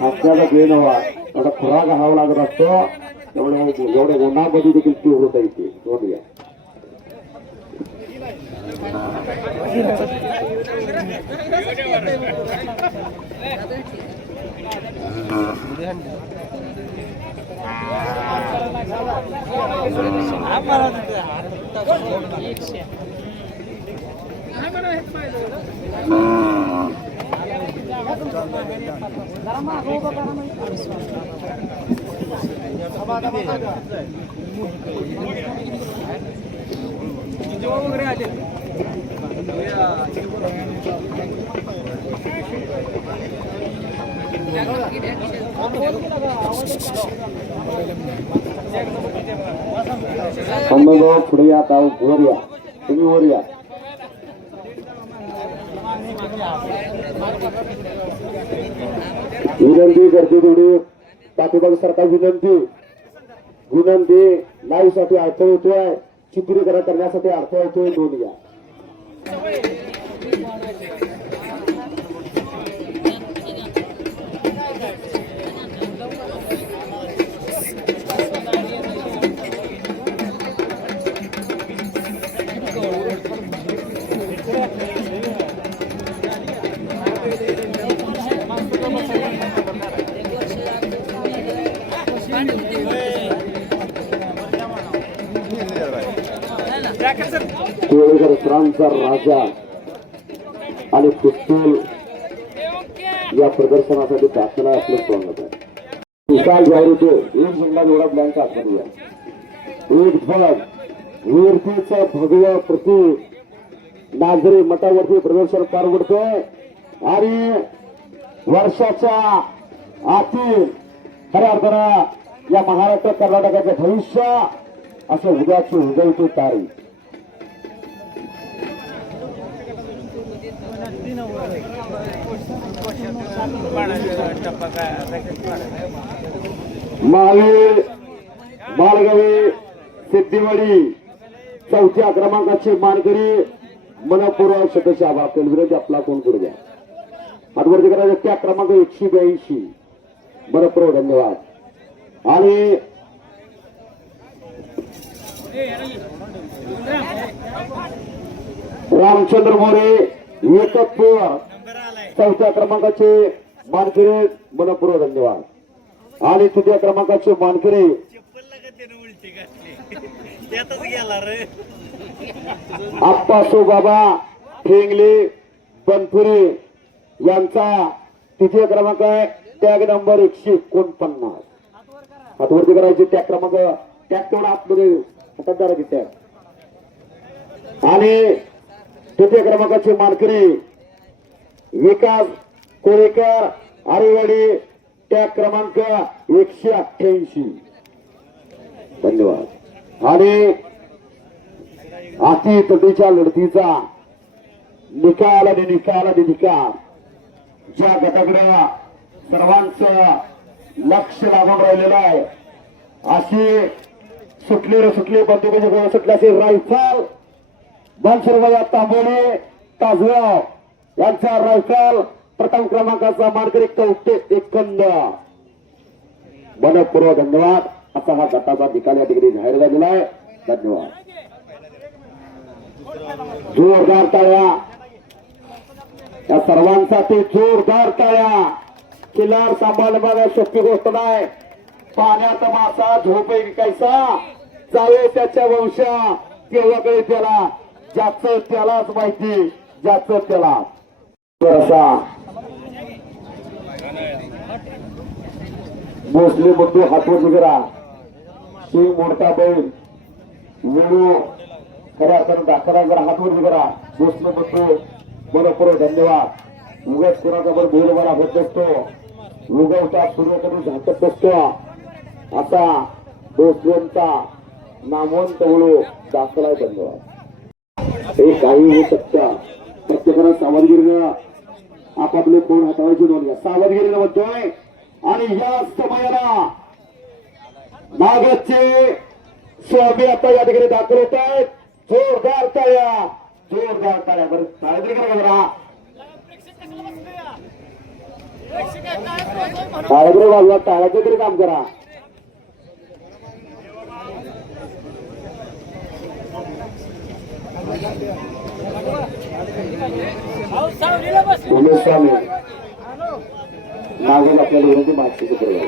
आपल्याला गेन हवा आता खुराक घालावा लागत असतो एवढ्या उन्हामध्ये देखील ती होत येते बघूया पुढे या वर या तुम्ही वर या विनंती करते थोडी पाठीमागे सरकार विनंती लाईव्ह साठी अडथळा येतोय चित्रीकरण करण्यासाठी अडथळा येतोय दोन या कोळेकरांचा राजा आणि पिस्तूल या प्रदर्शनासाठी दाखल आपलं स्वागत आहे. विशाल जाहिरात एक जिल्हा एवढा ब्लँक आठवूया एक भग वीरतेचं भगव्या प्रतीक नाझरी मठावरती प्रदर्शन पार पडतोय आणि वर्षाच्या आतील खऱ्या अर्थानं या महाराष्ट्र कर्नाटकाचं भविष्य असं उद्याची उदयची तारीख महावीर बाळगावी सिद्धिवाडी चौथ्या क्रमांकाचे मानकरी मनपूर्वक सदस्य आभार विरोधी आपला कोण करू द्या हातवरती करायचं त्या क्रमांक 182 मनपूर्वक धन्यवाद आणि रामचंद्र मोरे एकत्व चौथ्या क्रमांकाचे मानकरी मनपूर्वक धन्यवाद आणि तृतीय क्रमांकाचे मानकरी आप्पासो बाबा ठेंगले बनपुरे यांचा तृतीय क्रमांक आहे टॅग नंबर 149 हातवरती करायचे टॅग क्रमांक टॅग तेवढा आतमध्ये हातात धरायचे टॅग आणि तृतीय क्रमांकाचे मानकरी विकास कोळेकर आरेवाडी टॅग क्रमांक 188 धन्यवाद आणि आती तटीच्या लढतीचा निकाल आणि निकाल ज्या गटाकडे सर्वांचं लक्ष लागून राहिलेलं आहे अशी सुटले बंदुकीचे गोळ सुटल्याचे रायफल बनसरवया तांबोली ताजगाव यांचा रायफल प्रथम क्रमांकाचा मानकरी कौतिक एकंद मनपूर्वक धन्यवाद असा हा गटाचा निकाल या ठिकाणी जाहीर झालेला आहे धन्यवाद जोरदार टाळ्या या सर्वांसाठी जोरदार टाळ्या किल्लार सांभाळणं बघा सोपी गोष्ट नाही पाण्यात मासा झोपे कैसा जावे त्याच्या वंशा तेव्हा कळे त्याला ज्याचं त्यालाच माहिती ज्याचं त्याला असा भोसले बंधू हातवर करा सिंग मोडता बैल वेळू खऱ्या अर्थानं दाखला जरा हातवर करा भोसले बंधू मनपूर्वक धन्यवाद उगाच कोणाचा बरं बोल मला होत असतो उगवता सूर्य कधी झाकत असतो असा भोसलेंचा नामवंत वळू दाखला धन्यवाद हे काही होऊ शकतं प्रत्येकाला सावधगिरीनं आपापले कोण हाताळायची नोंद घ्या सावधगिरीनं म्हणतोय आणि या समयाला नागचे स्वामी आता या ठिकाणी दाखल होत आहेत जोरदार टाळ्या, जोरदार टाळ्या. बरं टाळ्या तरी करा जरा. टाळ्या तरी वाजवा, टाळ्याचं तरी काम करा. उमेश स्वामी मागील आपल्याला विनंती मागची करावी.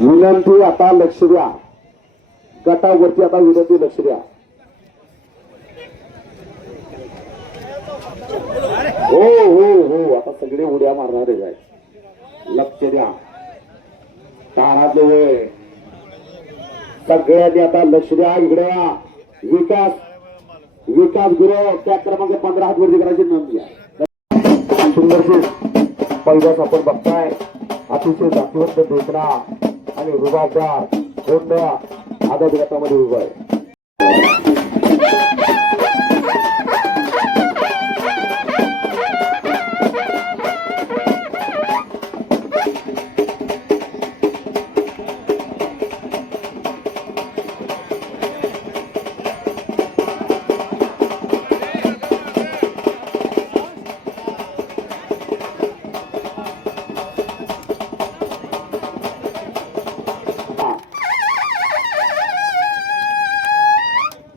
विनंती आता लक्ष द्या. गटावरती आता विनंती लक्ष द्या. हो हो हो आता सगळे उड्या मारणारे आहे. लक्ष द्या. तारातले वय सगळ्यांनी आता लक्ष द्या. इकडे विकास विकास गुरु त्या क्रमांक 15 हात वरती करायची नोंद घ्या. सुंदरशी पैदास आपण बघताय. अतिशय जातीवंत देखना आणि रुबाबदार कोंड आदत गटामध्ये उभा आहे.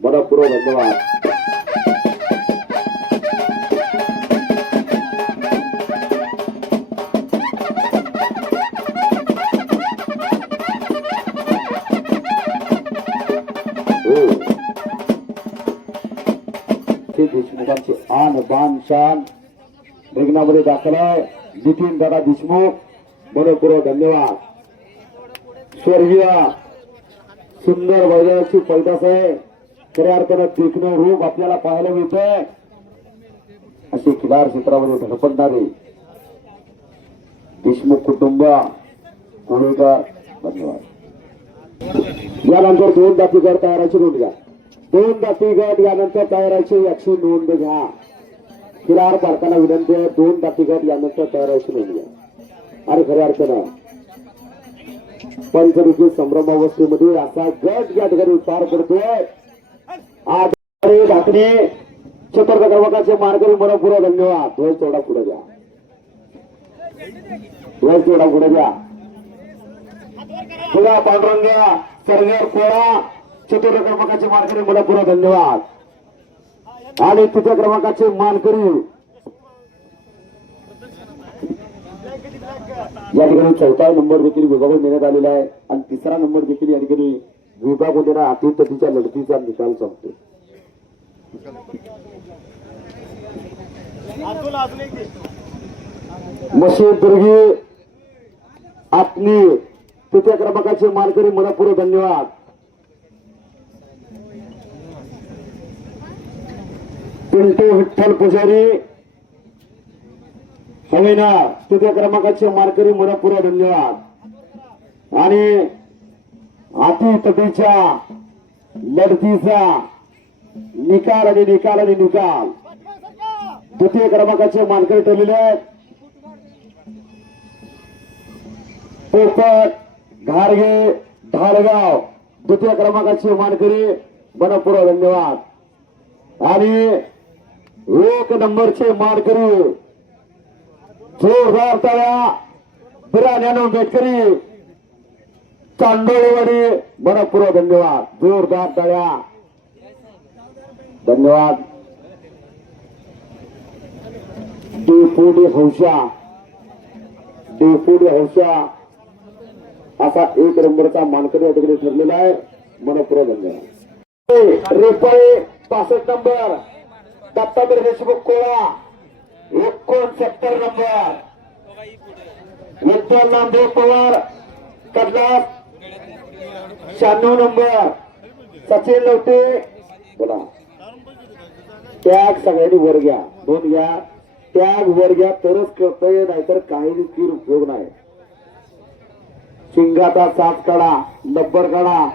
मनपूर्वक धन्यवाद. देशमुखांचे आन बान शान रिंगणामध्ये दाखल आहे. नितीन दादा देशमुख मनपूर्वक धन्यवाद. स्वर्गीय सुंदर वैभवाची पैदास आहे. खऱ्या अर्थानं देखणं रूप आपल्याला पाहायला मिळतंय. असे खिलार क्षेत्रामध्ये धडपडणारे देशमुख कुटुंब कोळेकर धन्यवाद. यानंतर 2 दाती गट तयाराची नोंद घ्या. 2 दाती गट यानंतर तयाराची याची नोंद घ्या. खिलार बालकांना विनंती आहे. 2 दाती गट यानंतर तयाराची नोंद घ्या. आणि खऱ्या अर्थानं पंचरुखी संभ्रमावस्थेमध्ये असा गट या ठिकाणी पार करतोय. आधारे ढाकणे चतुर्थ क्रमांकाचे मार्गरी मनपूर्वक धन्यवाद. ध्वज तेवढा पुढे द्या. ध्वज तेवढा पुढे द्या. पुढा पांडुरंग सरगर कोळा चतुर्थ क्रमांकाचे मार्गरी मनपूर्वक धन्यवाद. आणि तृतीय क्रमांकाचे मानकरी या ठिकाणी 4था नंबर देखील विभागून देण्यात आलेला आहे. आणि 3रा नंबर देखील या ठिकाणी विभाग होते अतितटीच्या लढतीचा निकाल संपतो. मशीद दुर्गी आत्मी तृतीय क्रमांकाचे मानकरी मनपूर्वक धन्यवाद. पिंटू विठ्ठल पुजारी हवेना तृतीय क्रमांकाचे मानकरी मनपूर्वक धन्यवाद. आणि अतितटीच्या लढतीचा निकाल आणि निकाल आणि निकाल तृतीय क्रमांकाचे मानकरी ठरलेले आहेत. पोपट घारगे ढालगाव द्वितीय क्रमांकाचे मानकरी मनपूर्वक धन्यवाद. आणि 1 नंबरचे मानकरी जोरदार टाळ्या बिराण्यानो बेटकरी चांदोळीवाडी मनपूर्वक धन्यवाद. जोरदार टाळ्या धन्यवाद. डेपुटी हौशा असा 1 नंबरचा मानकरी या ठिकाणी ठरलेला आहे. मनपूर्वक धन्यवाद. Repale 65 number Dattatray Deshmukh Kola 69 number Vitthal Namdev Pawar Kadlas 96 number Sachin Lavate. बोला टॅग सगळ्यांनी वर घ्या. 2 घ्या. टॅग वर घ्या तरच करतोय नाहीतर काही उपयोग नाही. शिंगाचा साथ काढा लब्बर काढा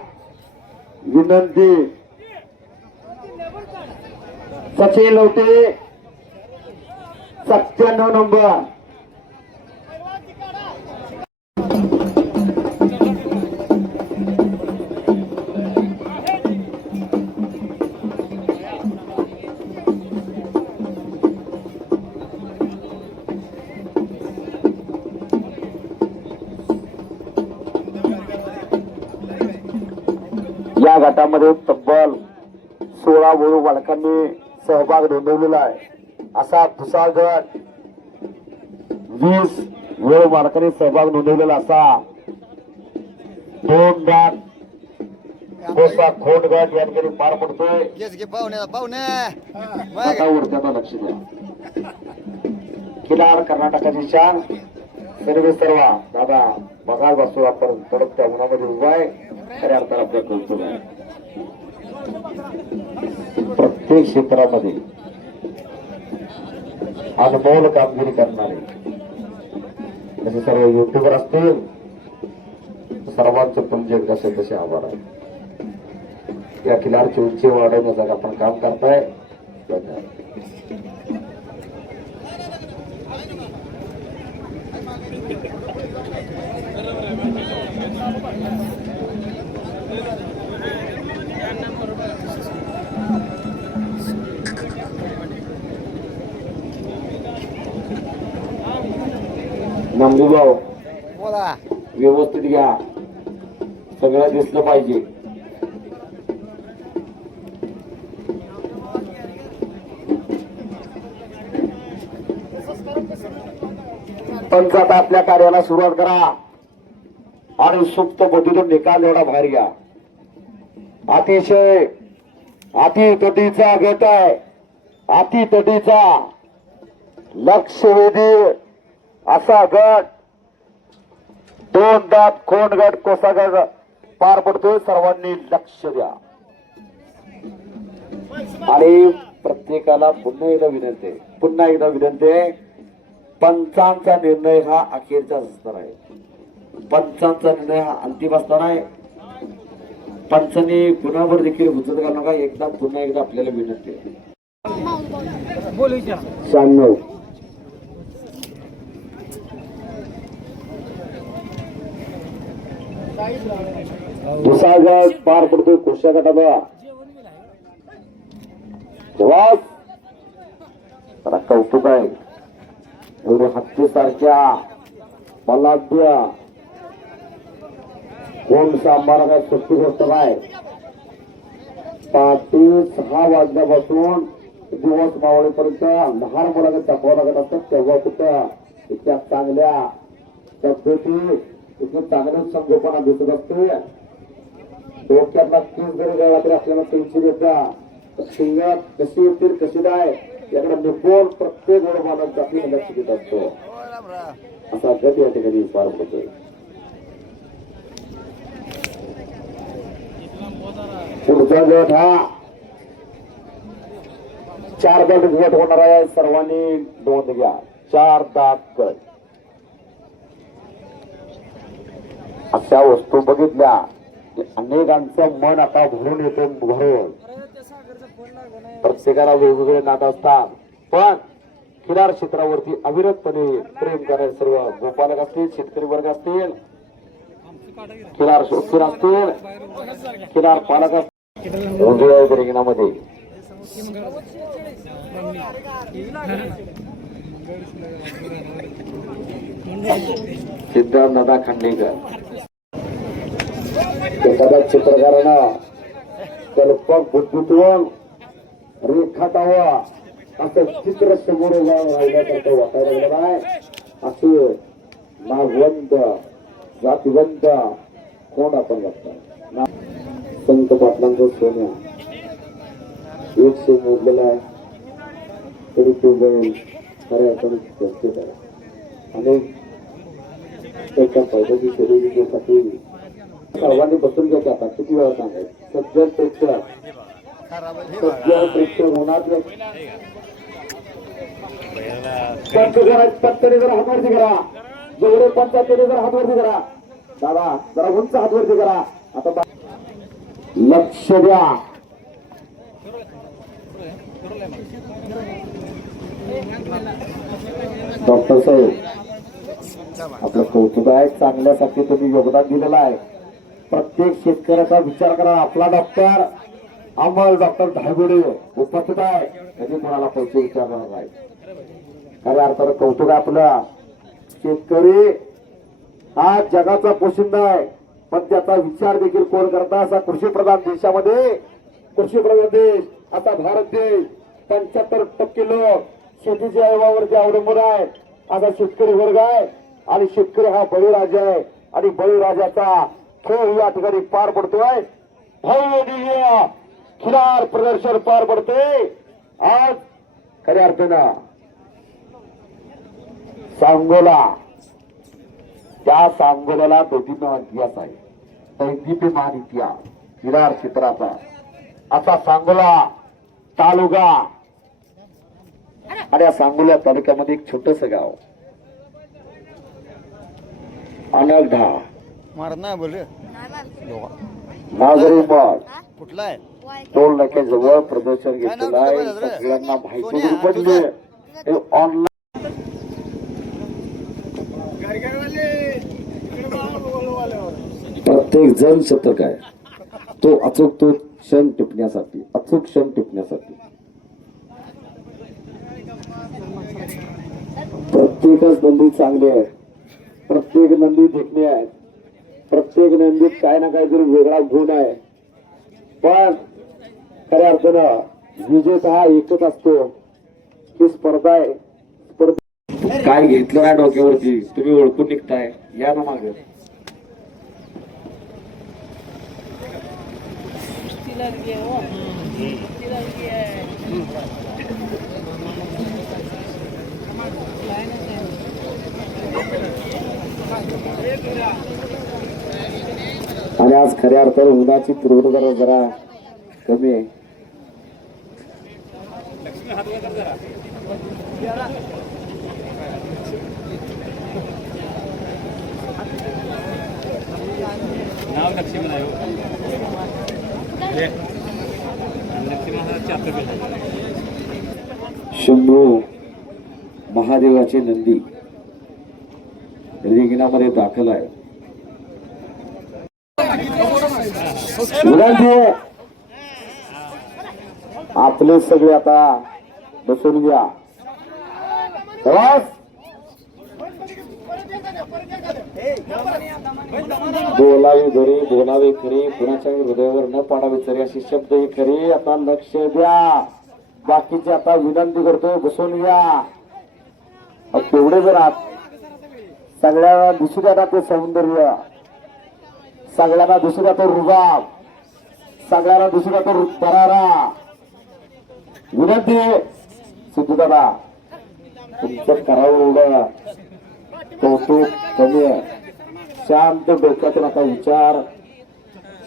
विनंती. सचिन लवटे 97 नंबर या गटामध्ये तब्बल 16 वळू बालकांनी सहभाग नोंदवलेला आहे। असा दुसरा गट 20 वळू बालकांनी सहभाग नोंदवलेला असा 2 दात कोसा खोट गट या ठिकाणी पार पडतोय। आता उडत्याचं लक्ष द्या। खिलार कर्नाटकाची शान सर्व दादा बघा बसू आपण परत त्या उन्हामध्ये उभा आहे। खऱ्या अर्थानं आपलं कौतुक आहे। प्रत्येक क्षेत्रामध्ये अनमोल कामगिरी करणारे जसे सर्व युट्यूबर असतील सर्वांचे तुमचे जसे तसे आभार आहे। या खिलारची उंची वाढवण्यासाठी आपण काम करताय। नंदूभाऊ बोला व्यवस्थित घ्या, सगळं दिसलं पाहिजे। पंचात आपल्या कार्याला सुरुवात करा आणि सुप्त पद्धतीतून निकाल एवढा बाहेर घ्या। अतिशय अतितटीचा गट आहे, अतितटीचा लक्षवेधी असा गट 2 दात खोंड गट कोसा गट पार पडतोय। सर्वांनी लक्ष द्या आणि प्रत्येकाला पुन्हा एकदा विनंती आहे, पंचांचा निर्णय हा अखेरचा असणार आहे। पंचांचा निर्णय हा अंतिम असणार आहे। पंचांनी गुणावर देखील हुजत घालू नका। पुन्हा एकदा आपल्याला विनंती आहे। 96 दुसरा गट पार पडतोय कुशा गटाचा। जरा कौतुक आहे। एवढे हत्तीसारख्या बलाढ्य कोण सांभाळा काय सोपी गोष्ट काय। पहाटे 6 वाजल्यापासून दिवस मावळेपर्यंत लहान मुलांना दाखवा लागत असतात। तेव्हा कुठं इतक्या चांगल्या पद्धती इतकं चांगलं संगोपना दिसत असते। डोक्यातला केस जरी गळला तरी आपल्याला टेन्शन येतं। शिंगात कशी येतील कशी नाही याकडे निपुण प्रत्येक वडमानात जाती लक्ष देत असतो। असा गट या ठिकाणी पार पडतोय। पुढचा गट हा 4 दात गट होणार आहे। सर्वांनी नोंद घ्या। 4 दात गट अशा वस्तू बघितल्या अनेकांचं मन आता भरून येते। भरून प्रत्येकाला वेगवेगळे नाद असतात, पण खिलार क्षेत्रावरती अविरतपणे प्रेम करणारे सर्व गोपालक असतील, शेतकरी वर्ग असतील, खिलार शौकीन असतील, खिलार पालक असतील रिंगणामध्ये सिद्धार्थ खांडेकर एखाद्या चित्रकारानं कल्पक बुद्धीतून रेखाटावं असं चित्र समोर राहिल्यासारखं वाटायला लागलं आहे। असे नागवंत जातिवंत कोण आपण बघतो। संत पाटलांचं सोन्या एक शेण मोडलेला आहे तरी तो जाऊन खऱ्या अर्थाने चर्चेत आहे। अनेक त्याच्या पद्धती शरीरासाठी सर्वांनी बसून घेत आता किती वेळा सांगायचं। सज्जन प्रेक्षक होणार पंचाने जरा हातवरती करा। जेवढे पंचायत जरा हातवरती करा। दादा जरा उंच हातवरती करा। आता लक्ष द्या। डॉक्टर साहेब आपलं कौतुक आहे। चांगल्यासाठी तुम्ही योगदान दिलेलं आहे। प्रत्येक शेतकऱ्याचा विचार करा। आपला डॉक्टर अंमल डॉक्टर धायगुडे उपस्थित आहे। कधी कोणाला पैसे विचारणार नाही। खऱ्या अर्थानं कौतुक आपलं। शेतकरी हा जगाचा पोशिंदा आहे। पण त्याचा विचार देखील कोण करता? असा कृषीप्रधान देशामध्ये, कृषीप्रधान देश असा भारत देश, 75% लोक शेतीच्या अवलंबून अवलंबून आहे. असा शेतकरी वर्ग आहे आणि शेतकरी हा बळीराजा आहे आणि बळीराजाचा खेळ या ठिकाणी पार पडतोय. भव्य दिव्य खिलार प्रदर्शन पार पडते आज. खऱ्या अर्थानं सांगोला, त्या सांगोल्याला दैदिप्यमान इतिहास आहे, दैदिप्यमान इतिहास खिलार क्षेत्राचा. असा सांगोला तालुका आणि या सांगोला तालुक्यामध्ये एक छोटस गाव अनगढा मारना बोल नागरी मठ कुठला आहे? टोल नाक्याजवळ प्रदर्शन घेतलेलं आहे. सगळ्यांना माहिती पडली ऑनलाईन. प्रत्येक जण सतर्क आहे. तो अचूक क्षण टिपण्यासाठी, अचूक क्षण टिपण्यासाठी प्रत्येकच नंदी चांगली आहे, प्रत्येक नंदी देखणे आहे, प्रत्येक नंदीत काय ना काहीतरी वेगळा गुण आहे. पण खऱ्या अर्थानं विजेता हा एकच असतो. ही स्पर्धा आहे. स्पर्धा काय घेतलं ना डोक्यावरती तुम्ही ओळखून निघताय. या ना मागे आणि आज खऱ्या अर्थाने उन्हाची तीव्रता जरा कमी आहे. शंभू महादेवाचे नंदी रिंगणामध्ये दाखल आहे. आपले सगळे आता बसून घ्या. बोलावे घरी, बोलावे खरे, कुणाच्या हृदयावर न पाडावे चरे असे शब्द हे खरे. आता लक्ष द्या. बाकीचे आता विनंती करतोय बसून घ्या. तेवढे जर आत सगळ्यांना दिसू द्या ते सौंदर्य, सगळ्यांना दिसू द्या तो रुबाब, सगळ्यांना दिसू द्या तो दरारा. विनंती सिद्धूदादा तुमचं करावं एवढं कौतुक कमी आहे. शांत डोक्यातून आता विचार,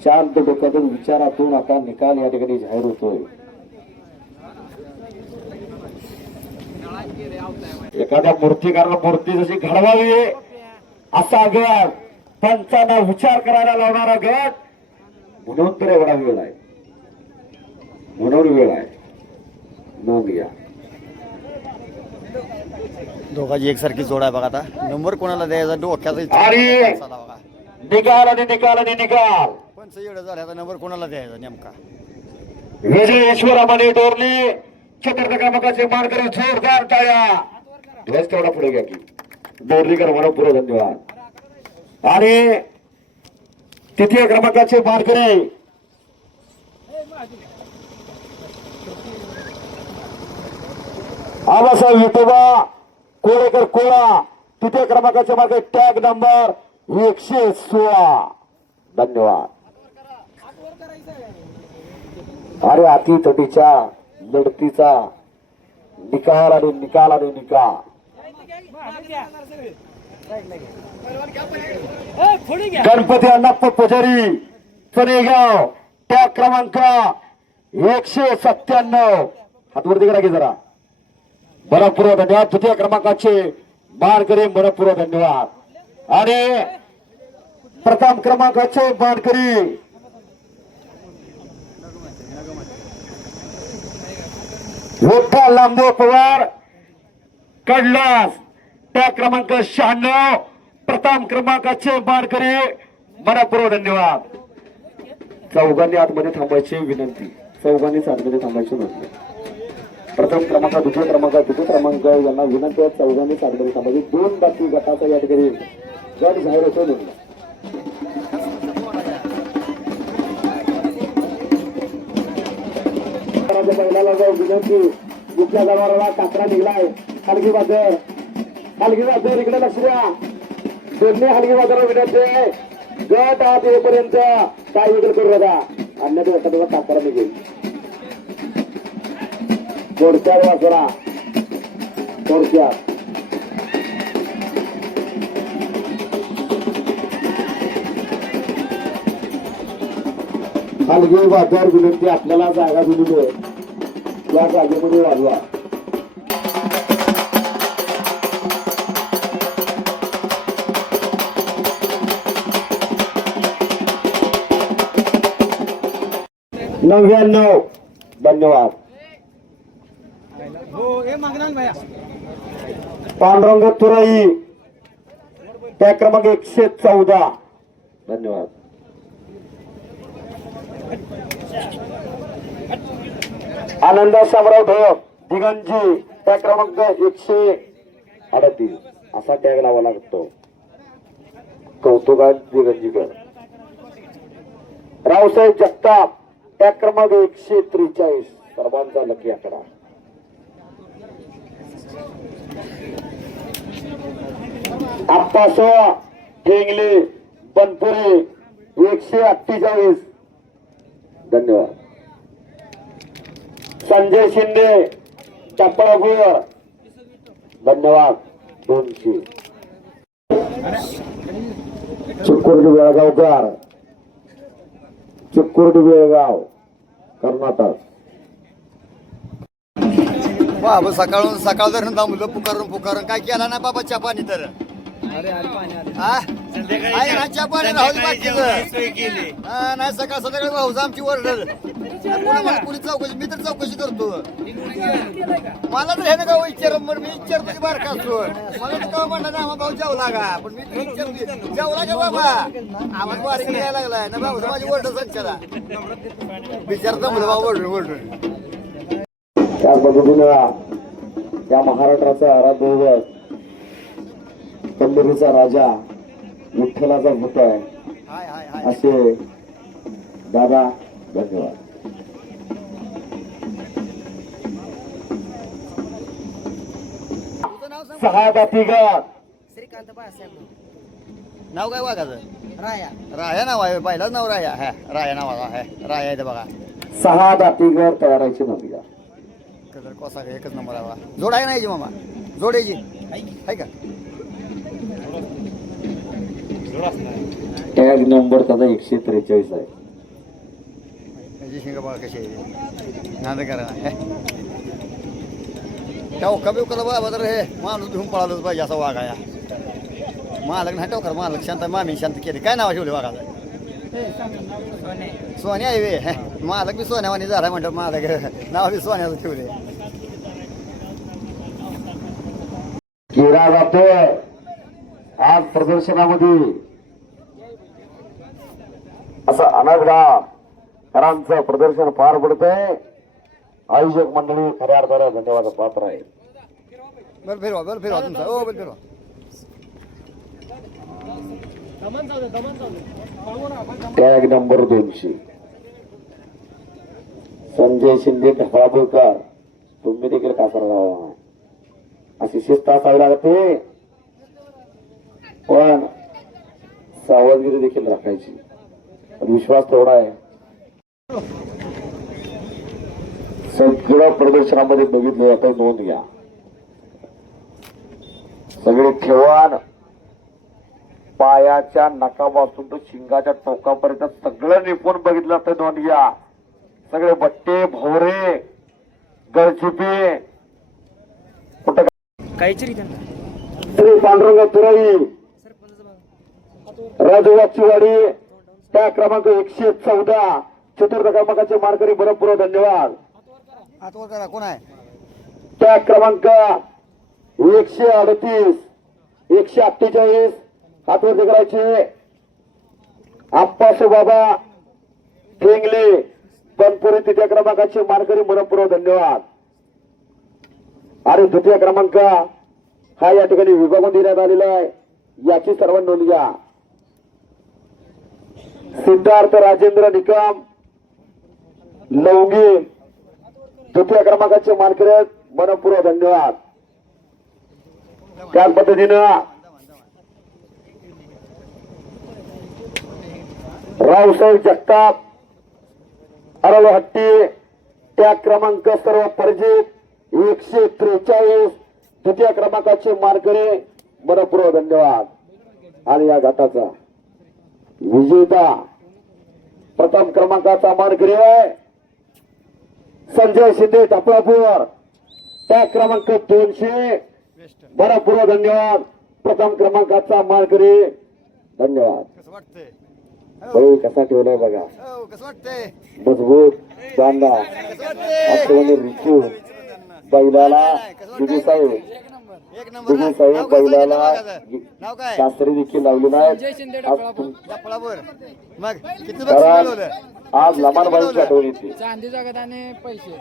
शांत डोक्यातून विचारातून आता निकाल या ठिकाणी जाहीर होतोय. एखाद्या मूर्तिकाराला मूर्ती जशी घडवावी असा गट, पंचांना विचार करायला लावणारा गट, म्हणून तर एवढा वेळ आहे, म्हणून वेळ आहे. नोंद घ्या. दोघांची एकसारखी जोड आहे बघा. आता नंबर कोणाला द्यायचा डोक्याचा आणि निकाल आणि निकाल आणि निकाल. पण एवढं झालं नंबर कोणाला द्यायचा नेमका? विजयेश्वर अमाने डोरली चतुर्थ क्रमांकाचे मानकरी जोरदार टाळ्या. ध्वज तेवढा पुढे घ्या की डोरलीकर म्हणून पुढे. धन्यवाद. आणि तृतीय क्रमांकाचे मानकरी आबासाहेब विठोबा कोळेकर कोळा, तृतीय क्रमांकाचे मार्ग टॅग नंबर 116. धन्यवाद. अरे अतितटीच्या लढतीचा निकाल आणि निकाल आणि निकाल. गणपती अण्णाप्पा पुजारी चनेगाव टॅग क्रमांक 197. हातवरती करा की जरा. मनपूर्वक धन्यवाद. तृतीय क्रमांकाचे मानकरी मनपूर्वक धन्यवाद. आणि प्रथम क्रमांकाचे मानकरी विठ्ठल नामदेव पवार कडलास त्या क्रमांक 96. प्रथम क्रमांकाचे मानकरी मनपूर्वक धन्यवाद. चौघांनी आतमध्ये थांबायची विनंती, चौघांनीच आतमध्ये थांबायची विनंती. प्रथम क्रमांक, द्वितीय क्रमांक, तृतीय क्रमांक यांना विनंती आहे चौघांनी आतमध्ये थांबायची. 2 बाकी गटाचा या ठिकाणी गट जाहीर होतो. पाठीमागे बैलाला जाऊ विनंती. दुसऱ्या जनावराला काकडा निघलाय. हलगी बाजार इकडे लक्ष द्या. दोन्ही हलगी बाजारावर विनंती आहे. गट आत येईपर्यंत काय वेगळं करू नका, अन्यथा एखाद्याला काकडा निघेल. थोडक्यात वाचरा थोडक्यात. हलगी बाजार विनंती आपल्याला जागा दिलेली आहे, या जागेमध्ये वाढवा. $99. धन्यवाद. पांडुरंग तुराई त्या क्रमांक 114. धन्यवाद. आनंद शामराव ढोक दिगंजी त्या क्रमांक 138. असा टॅग लावा लागतो. कौतुकात दिगंजीकर. रावसाहेब जगताप त्या क्रमांक 143. सर्वांचा लकी आकडा. आप्पासो ढेंगले बनपुरे 148. धन्यवाद. संजय शिंदे टप्पाळपूर. धन्यवाद. 200. चिक्कुर्डी बेळगावकर चिक्कुर्डी बेळगाव कर्नाटक. बाबा सकाळ धरून मुलं पुकारून काय केला ना बाबा चहा पाणी तर चहा पाणी नाही. सकाळ संध्याकाळी भाऊ आमची ओरडल कुणी चौकशी, मी तर चौकशी करतो. मला तर हे ना गाव विचार मी विचारतो की बारका असतो. मला तर गाव म्हणणार ना भाऊ जेवला का, पण मी विचारतो जेवला का बाबा, आवाज बारीक यायला लागलाय ना भाऊ माझी ओरडल संचाला विचारतो मुलं भाऊ ओरडून. त्या पद्धतीनं त्या महाराष्ट्राचा आराध्य पंढरीचा राजा विठ्ठलाचा भूत आहे असे दादा. धन्यवाद. सहा दातीगड श्रीकांत बाळासाहेब नाव काय वाघाचं? राया राया नाव आहे, पहिलाच नाव राया. हा राया नाव आहे. राया आहे बघा. 6 दातीगड तयारायची नव्हती का कलर कोसा एकच नंबर आहे बा. जोड आहे ना याची मामा? जोड याची आहे का? टॅग नंबर त्याचा 143 आहे. याची शिंग बघा कशी आहे. नांद करा टवका बिवकाला बाबा तर हे माणूस घेऊन पळालोच पाहिजे असा वाघ आहे. मालक नाही टवकर मालक शांत मामी शांत केले. काय नाव ठेवले वाघाचं? सोन्या आहे वे. मालक बी सोन्यावानी झाला म्हणतो. मालक नाव बी सोन्याचं ठेवले. केला जातोय आज प्रदर्शनामध्ये असं अनघरांचं प्रदर्शन पार पडतंय. आयोजक मंडळी खऱ्या अर्थाने धन्यवाद पात्र आहे. बल फिरवा तुमचा. हो बल फिरवा. Tag number 200 Sanjay Shinde Dhagalkar. तुम्ही देखील कासार राहा अशी शिस्त असावी लागते, पण सावधगिरी देखील राखायची. विश्वास तेवढा आहे. सगळं प्रदर्शनामध्ये बघितलं जातं. नोंद घ्या. सगळे ठेवान पायाच्या नकापासून तर शिंगाच्या टोकापर्यंत सगळं निपुण बघितलं जातं. नोंद घ्या. सगळे बट्टे भोवरे गळचिपे कुठं श्री पांडुरंग तुराई राजवाचीवाडी त्या क्रमांक 114 चतुर्थ क्रमांकाचे मार्करी बरोबर. धन्यवाद. हातवर करा. कोण आहे? त्या क्रमांक 138 148 हातवरती करायचे. आप्पासो बाबा ठेंगले बनपुरे तृतीय क्रमांकाचे मार्करी बरोबर. धन्यवाद. आणि द्वितीय क्रमांक हा या ठिकाणी विभागून देण्यात आलेला आहे. याची सर्व नोंद घ्या. सिद्धार्थ राजेंद्र निकम लवंगी द्वितीय क्रमांकाचे मानकरी मनपूर्वक धन्यवाद. त्याच पद्धतीनं रावसाहेब जगताप अरळहट्टी त्या क्रमांक सर्व परिचित 143 द्वितीय क्रमांकाचे मानकरी मनपूर्वक धन्यवाद. आणि या गटाचा विजेता प्रथम क्रमांकाचा मानकरी आहे संजय शिंदे टपलापूर त्या क्रमांक 200 मनपूर्वक धन्यवाद. प्रथम क्रमांकाचा मानकरी धन्यवाद. कसं वाटतंय भाऊ कसा ठेवलाय बघा हो कसं वाटतंय मजबूत बांधा कसं वाटतंय आठवणी रिचू बैलाला दिदी साहेब एक नंबर दिदी साहेब बैलाला नाव काय शास्त्री देखील लावलेला आहे. डपळापूर मग किती बक्षीस कारण मिळवलं आज लमानबाईची आठवण येते. चांदी जगत आणि पैसे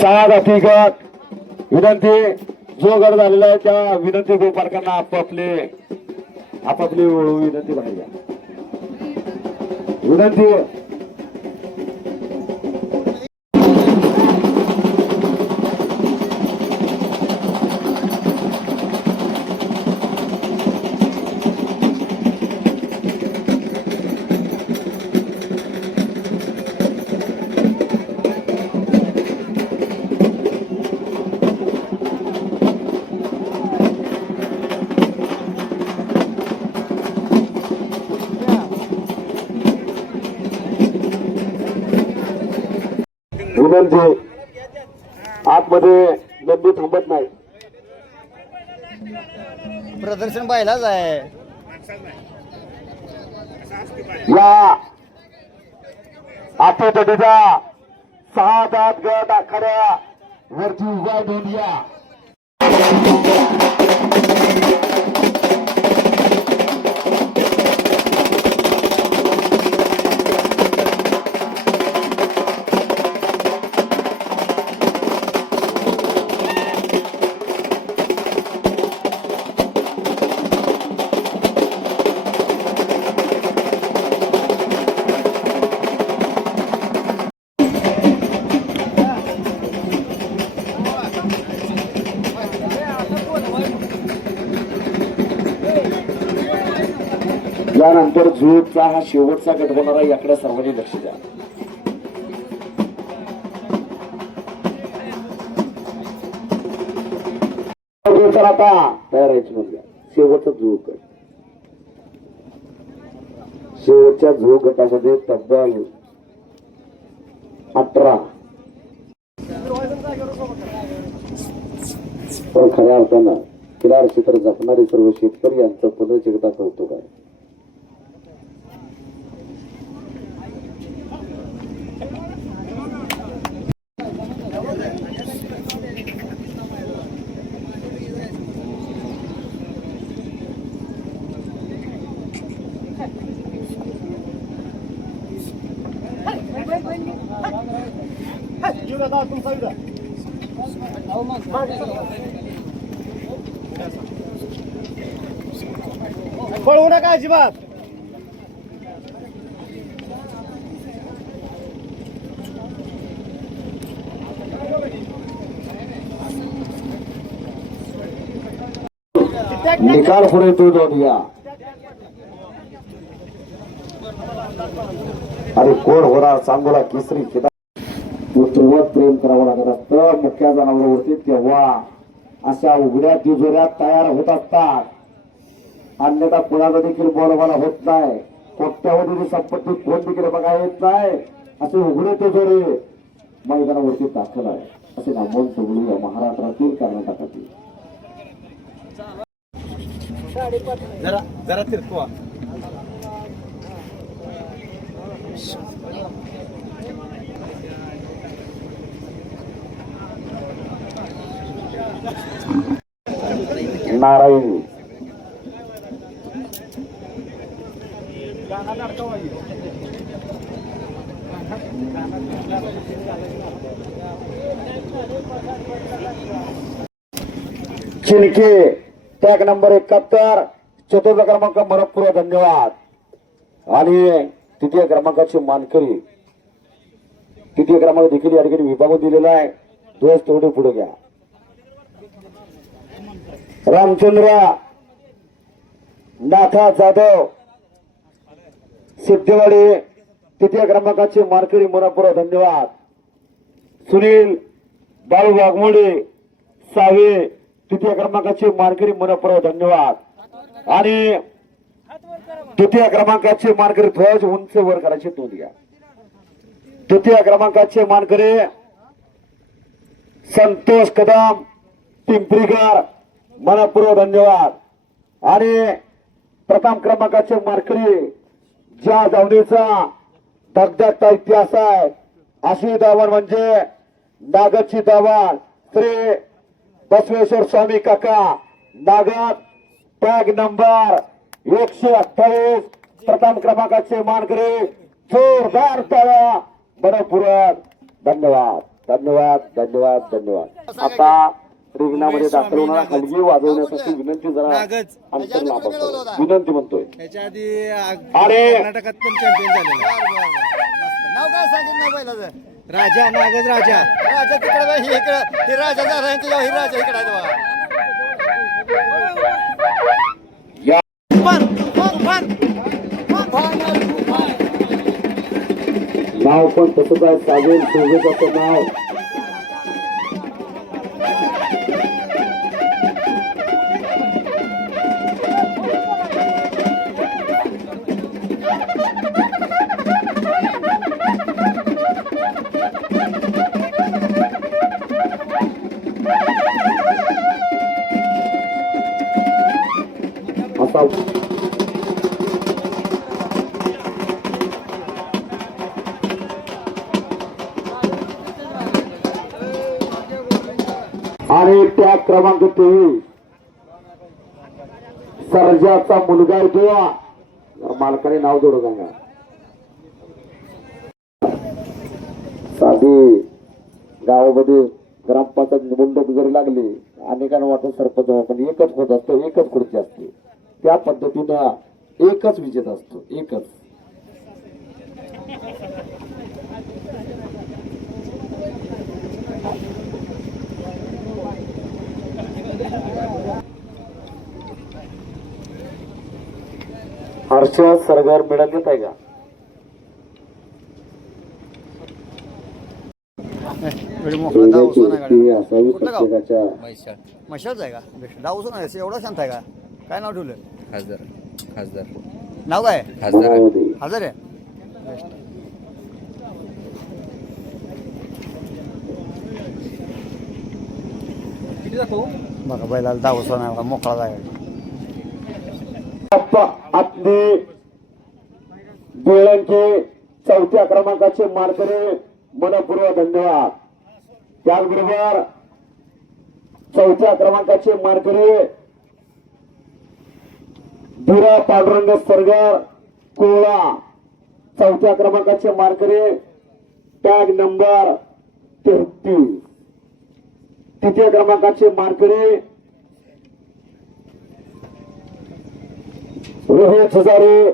सहा जाती गट विनंती जो गट झालेला आहे त्या विनंती गोपालकांना आपापली विनंती बाहेर घ्या. विनंती विनंती आतमध्ये नंदी थांबत नाही. प्रदर्शन पाहिलाच आहे या आठवड्याचा 6 दात गट आखाड्या वरती उभा नोंदया. यानंतर झुळूकचा हा शेवटचा गट होणार आहे. याकडे सर्वांनी लक्ष द्या. तर आता तयार आहे घ्या. शेवटचा झुळूक गट. शेवटच्या झुळूक गटामध्ये तब्बल 18 पण खऱ्या अर्थानं किनार क्षेत्र जपणारे सर्व शेतकरी यांचं पुनश्च एकदा कौतुक आहे. पळवू नका अजिबात निकाल पुढे तो जोडूया. अरे कोण होणार सांगोला केसरी खेळा पुत्रवत प्रेम करावं लागत असतं. मुख्य जनावरांवरती तेव्हा अशा उघड्या तिजोऱ्यात तयार होत असतात. अन्यथा कुणाला देखील बोलवाला होत नाही. कोट्यावधी संपत्ती कोण देखील बघा येत नाही. असे उघडे तिजोरे मैदानावरती दाखल आहे. असे नामवंत सगळी या महाराष्ट्रातील कर्नाटकातील जरा जरा तिरकवा नारायण चिनके टॅग नंबर 71 चतुर्थ क्रमांक मनपूर्वक धन्यवाद. आणि तृतीय क्रमांकाचे मानकरी तृतीय क्रमांक देखील या ठिकाणी विभागून दिलेला आहे. ध्वज तेवढे पुढे घ्या. रामचंद्र नाथा जाधव सिद्धेवाडी तृतीय क्रमांकाचे मानकरी मनपूर्वक धन्यवाद. सुनील बाळू वाघमोडे सावे तृतीय क्रमांकाचे मानकरी मनपूर्वक धन्यवाद. आणि तृतीय क्रमांकाचे मानकरी ध्वज उंच वर करायची नोंद घ्या. तृतीय क्रमांकाचे मानकरी संतोष कदम पिंपरीकर मनपूर्वक धन्यवाद. आणि प्रथम क्रमांकाचे मानकरी ज्या धावणीचा धगधगता इतिहास आहे अशी धावण म्हणजे नागदची धावण श्री बसवेश्वर स्वामी काका नागद टॅग नंबर 128 प्रथम क्रमांकाचे मानकरी जोरदार टाळ्या मनपूर्वक धन्यवाद धन्यवाद धन्यवाद धन्यवाद. आता रिंगणामध्ये दाखल होणारा हलगी वाजवण्यासाठी विनंती जरा अंतर लांब असावं. विनंती म्हणतोय. त्याच्या आधी अरे कर्नाटकात पण चॅम्पियन झालेला नाव काय सांगितलं पहिलं राजा नागज राजा. राजा तिकडे बघ, हे इकडे हे राजा झाला आणि हे राजा इकडे आहे बघा. नाव पण तसंच आहे. साजेल सोबत नाव. असा आणि त्या क्रमांक 23 सर्जाचा मुलगा आहे तो. मालकाने नाव जोडू सांगा. साधी गावामध्ये ग्रामपंचायत निवडणूक जरी लागली अनेकांना वाटत सरपंच पण एकच होत असतो, एकच खुर्ची असते. त्या पद्धतीनं एकच विजेता असतो. एकच. हर्षद सरगार मिळत येत आहे का? असावी प्रत्येकाच्या मशाच आहे का डाऊस नाही एवढा शांत आहे का? काय नाव ठेवलं? खासदार खासदार नाव काय? खासदार मनामध्ये. हजर आहे. बघा बैलाला डाऊस नाही मोकळा जागा. आपली डोळ्यांचे चौथ्या क्रमांकाचे मानकरी मनपूर्वक धन्यवाद. त्याचबरोबर चौथ्या क्रमांकाचे मानकरी धीरा पांडुरंग सरगार कोळा चौथ्या क्रमांकाचे मानकरी टॅग नंबर 33. तृतीय क्रमांकाचे मानकरी रोहित हजारे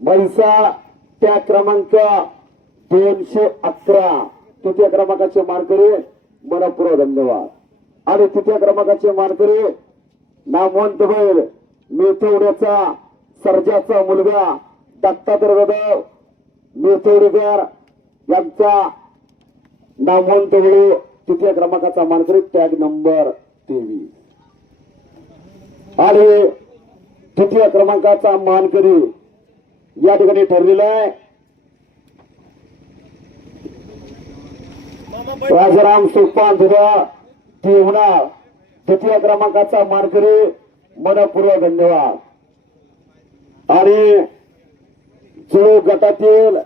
म्हैसाळ त्या क्रमांक 211 तृतीय क्रमांकाचे मानकरी मनपूर्वक धन्यवाद. आणि तृतीय क्रमांकाचे मानकरी नामवंत बैल मेथवड्याचा सर्जाचा मुलगा दत्तात्रय जाधव मेथवडीकर यांचा नामवंत बैल तृतीय क्रमांकाचा मानकरी टॅग नंबर 23. आणि तृतीय क्रमांकाचा मानकरी या ठिकाणी ठरलेला आहे राजाराम सोपान धुरा ठेवणार. तृतीय क्रमांकाचा मानकरी मनपूर्वक धन्यवाद. आणि जुळू गटातील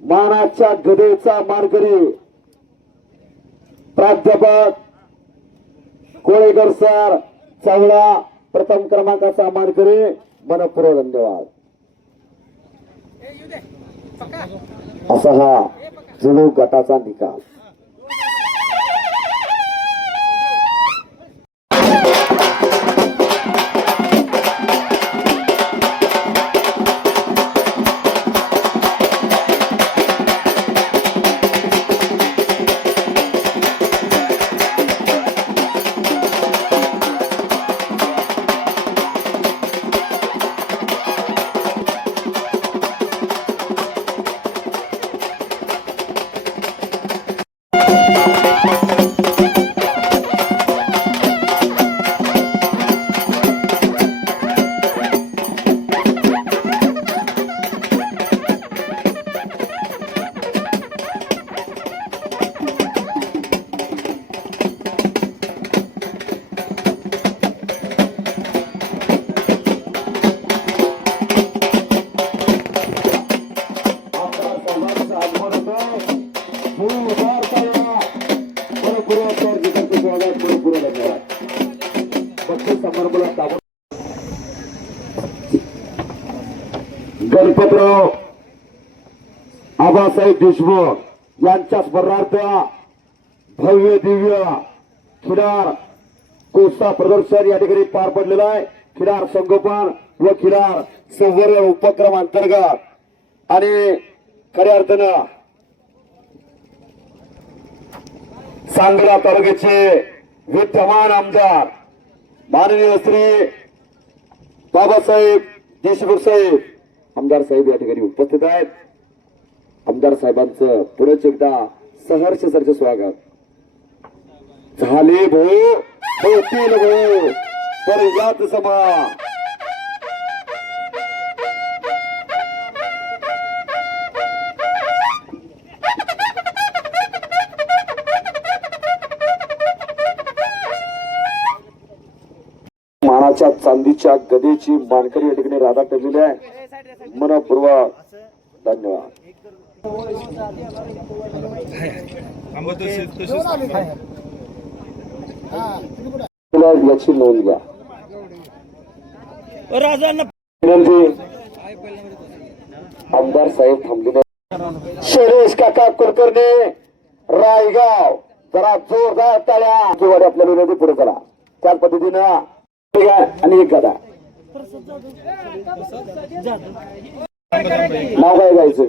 मानाच्या गदेचा मानकरी प्राध्यापक कोळेकर सर चावला प्रथम क्रमांकाचा मानकरी मनपूर्वक धन्यवाद. असा हा जुळू गटाचा निकाल. बक्षीस समारंभाला दाबून गणपतराव आबासाहेब देशमुख यांच्या स्मरणार्थ भव्य दिव्य खिलार कोसा प्रदर्शन या ठिकाणी पार पडलेलं आहे. खिलार संगोपन व खिलार संवर्धन उपक्रम अंतर्गत आणि खऱ्या अर्थानं सांगला तालुक्याचे विद्यमान आमदार माननीय श्री बाबासाहेब देशमुख साहेब आमदार साहेब या ठिकाणी उपस्थित आहेत. आमदार साहेबांचं पुढेच एकदा सहर्ष सरचे स्वागत. झाले भाऊ होतील भाऊ पर याच समा मानाच्या चांदीच्या गदेची मानकरी या ठिकाणी राधा ठरलेली आहे. मनपूर्वक धन्यवाद. याची नोंद घ्या. विनंती आमदार साहेब थांबलेले शैलेश काका कुलकर्णी रायगाव जरा जोरदार टाळ्या आपल्या विनंती पुढे करा. त्याच पद्धतीनं आणि एक गादा नाव काय गायचं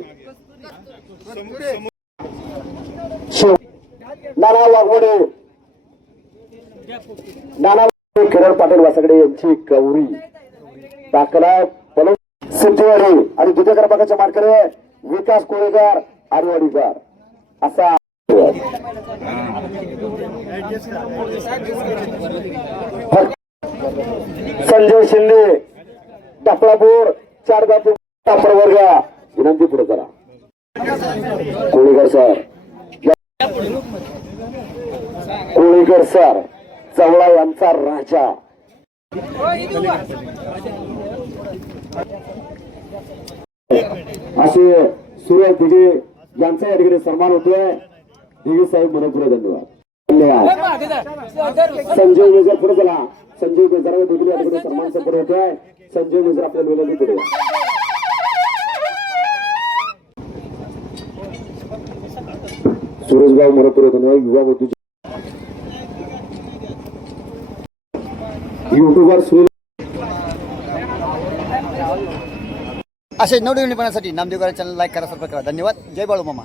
नाना वाघमोडे नाना किरण पाटील वासगडे यांची गौरी दाखला सिद्धीवाडी आणि दुसऱ्या क्रमांकाच्या मानकरी विकास कोळेकर आरवाडीकर असा संजय शिंदे टाकळापूर चार वर्ग विनंती पुढे करा. कोळीकर सर चवळा यांचा राजा असे सुरेश दिघे यांचा या ठिकाणी सन्मान होतोय. दिघे साहेब मनपूर्वक धन्यवाद. संजय मेजर पुढे चला. संजय मेजर देखील या ठिकाणी सन्मान संपन्न होतोय. संजय मेजर आपल्याला विनंती पुढे सुरेशभाऊ मनपूर्वक धन्यवाद. युवा बंधूचे युट्यूबर सुरेश असे नवनवीन पाहण्यासाठी नामदेव गाडी चॅनल लाईक करा, सबस्क्राईब करा. धन्यवाद. जय बाळू मामा.